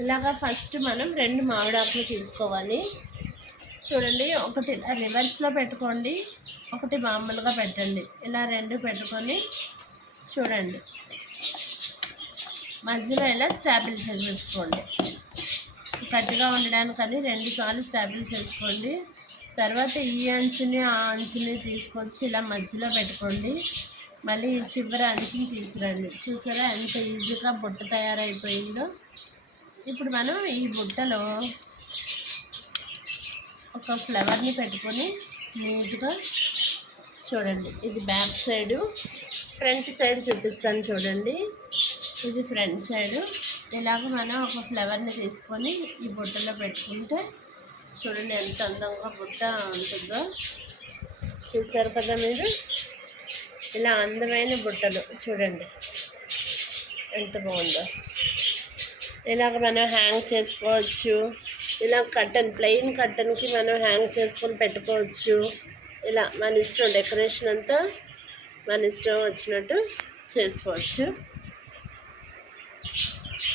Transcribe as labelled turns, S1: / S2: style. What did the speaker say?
S1: ఇలాగా ఫస్ట్ మనం రెండు మామిడాకులు తీసుకోవాలి. చూడండి ఒకటి ఇలా రివర్స్లో పెట్టుకోండి ఒకటి మామూలుగా పెట్టండి. ఇలా రెండు పెట్టుకొని చూడండి. మధ్యలో ఇలా స్టాపిల్ చేసేసుకోండి. కట్టుగా ఉండడానికని రెండు సార్లు స్టాపిల్ చేసుకోండి. తర్వాత ఈ అంచుని ఆ అంచుని తీసుకొచ్చి ఇలా మధ్యలో పెట్టుకోండి. మళ్ళీ ఈ చివరి అంచుని తీసుకురండి. చూసారా ఎంత ఈజీగా బుట్ట తయారైపోయిందో? ఇప్పుడు మనం ఈ బుట్టలో ఒక ఫ్లవర్ని పెట్టుకొని నీట్గా చూడండి. ఇది బ్యాక్ సైడు ఫ్రంట్ సైడ్ చూపిస్తాను చూడండి. ఇది ఫ్రంట్ సైడు ఇలాగ మనం ఒక ఫ్లవర్ని తీసుకొని ఈ బుట్టలో పెట్టుకుంటే చూడండి ఎంత అందంగా బుట్ట ఉంటుందో. చూస్తారు కదా మీరు? ఇలా అందమైన బుట్టలు చూడండి. ఎంత బాగుందో. ఇలాగ మనం హ్యాంగ్ చేసుకోవచ్చు. ఇలా కర్టన్ ప్లెయిన్ కర్టన్కి మనం హ్యాంగ్ చేసుకొని పెట్టుకోవచ్చు. ఇలా మన ఇష్టం డెకరేషన్ అంతా మన ఇష్టం వచ్చినట్టు చేసుకోవచ్చు.